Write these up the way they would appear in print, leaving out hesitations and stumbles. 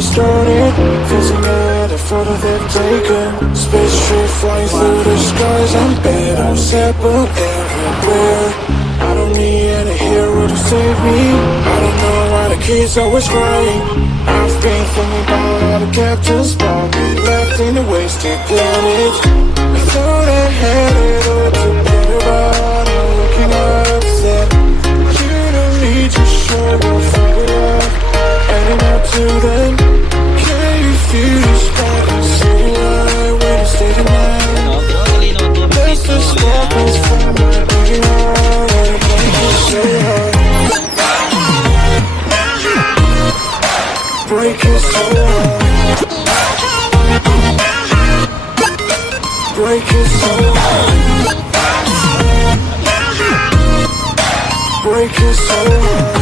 movie started, fizzing at a photo they've taken. Spaceship flying through the skies and battles happen everywhere. I don't need any hero to save me. I don't know why the kids always crying. I've been thinking about all the captains probably left in a wasted planet. I thought I had it all together, but I'm looking upset. You don't need to show your fire love anymore to them. Can you feel the spark and see light when you stay tonight? That's the sparkles from my body heart, and it makes me so hard. Break it so hard. Break it so hard. Break it so hard.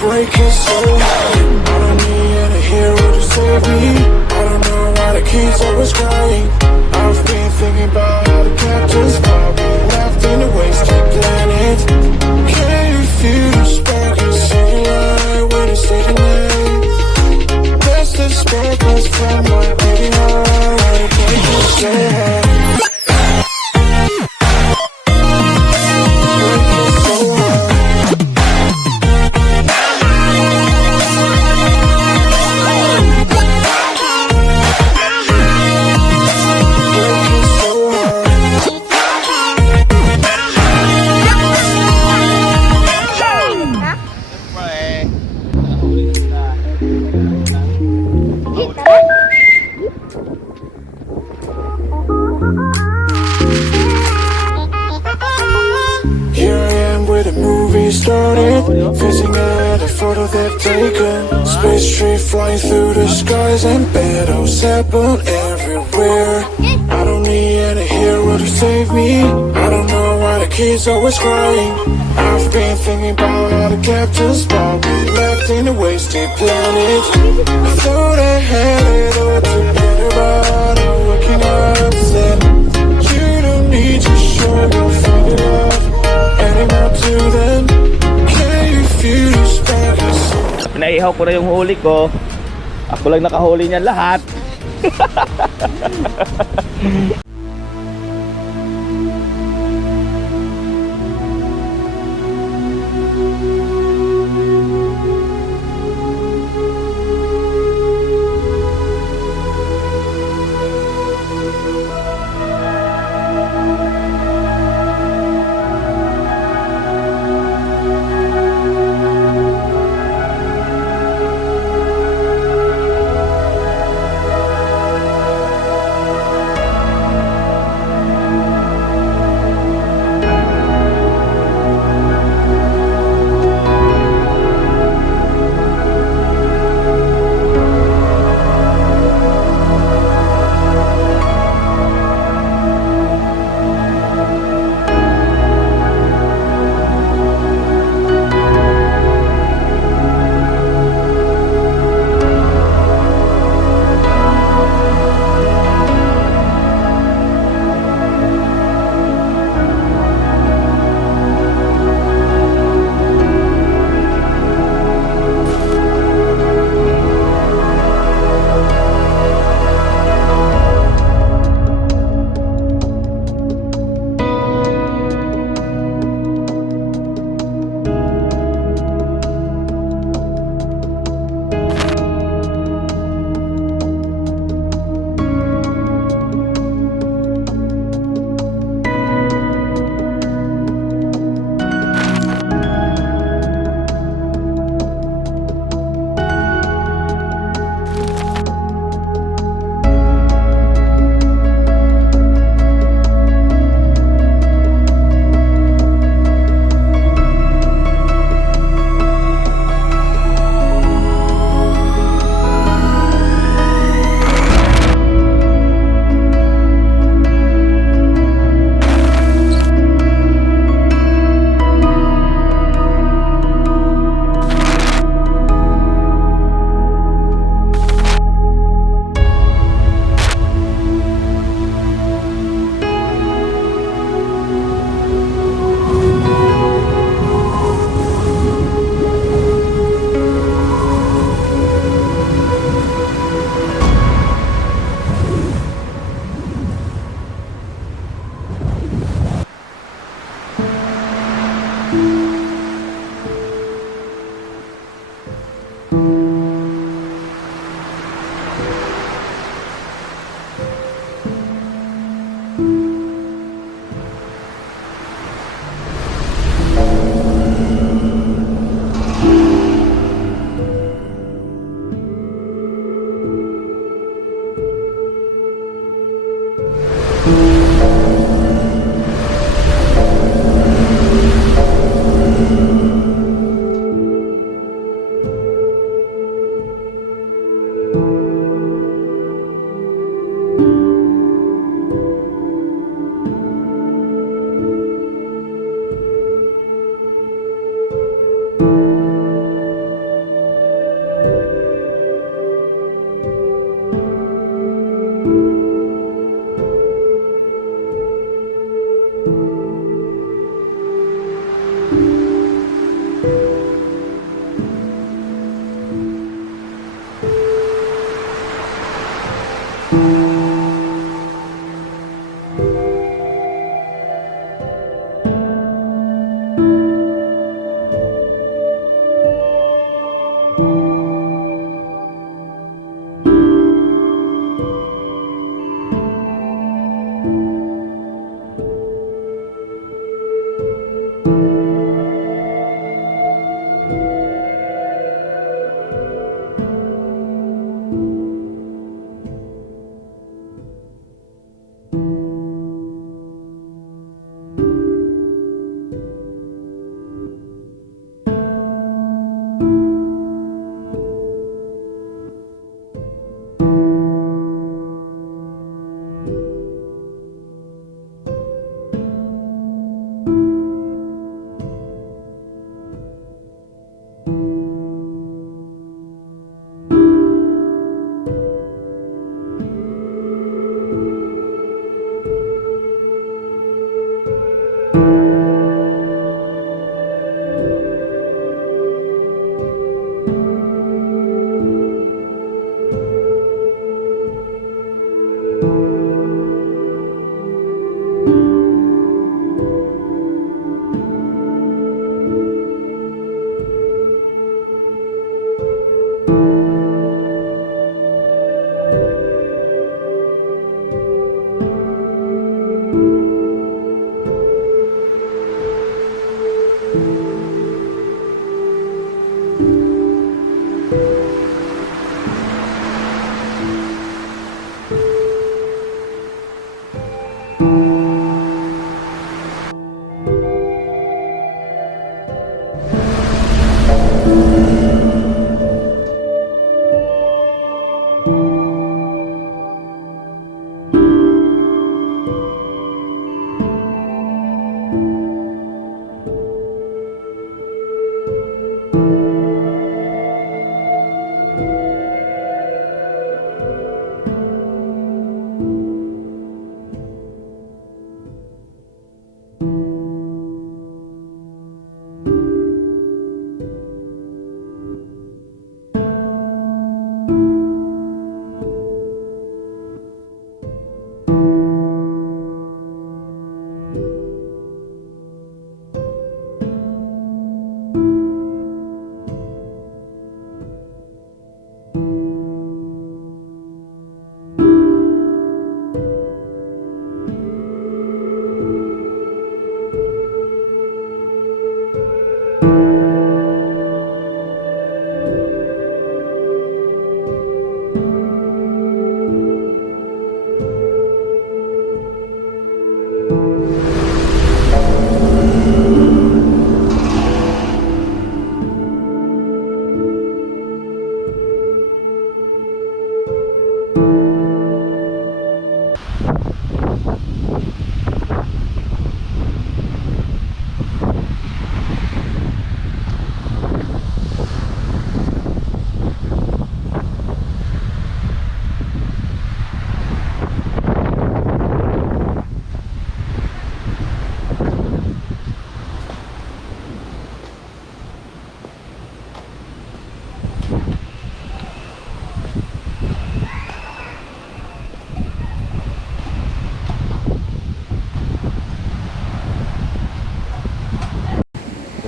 Break it so hard. I don't need any hero to save me. I don't know why the kids always crying. I've been thinking about how the captains probably left in a wasted planet. Can you feel the spark and see light when you stay tonight? That's the sparkles from my baby heart. It breaks me so hard. Fizzing at a photo they've taken. Spaceship flying through the skies and battles happen everywhere. I don't need any hero to save me. I don't know why the kids always crying. I've been thinking about all the captains probably left in a wasted planet. I thought I had it all together, but I'm looking upset. You don't need to show your fire love anymore to them. Pinaihaw ko na yung huli ko. Ako lang nakahuli niyan lahat.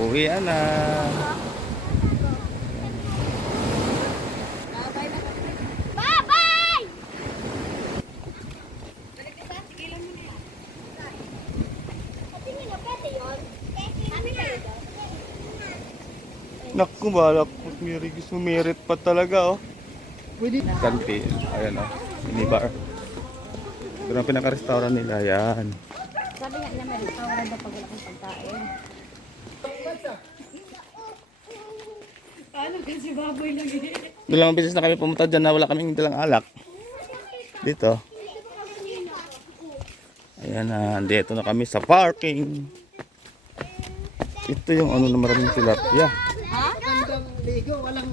Uwian na. Bye-bye! Naku, balak. Sumirit pa talaga, oh. Kanti. Ayan, oh. Minibar. Ito na pinaka-restaurant nila. Ayan. Sabi nga nila may restaurant daw pag wala kang pagkain. Ano kasi baboy lagi? Dalawang beses na kami pumunta dyan na wala kaming dalang alak. Dito. Ayan na. Dito na kami sa parking. Ito yung ano na maraming tilapia. Ha? Gandang ligo, walang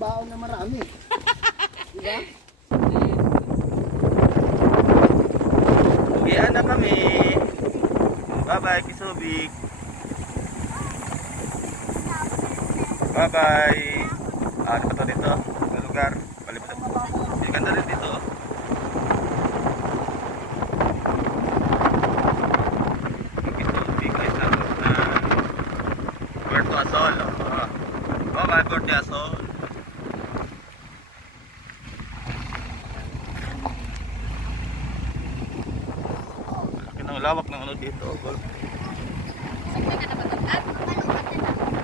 baon na marami. Diba? Uwian na kami. Bye-bye, Caysubic. Bye-bye. Ano pa to dito? Sa lugar. Palipat. Quezon. Laki ng lawak ng ano dito. Sakto na naman ang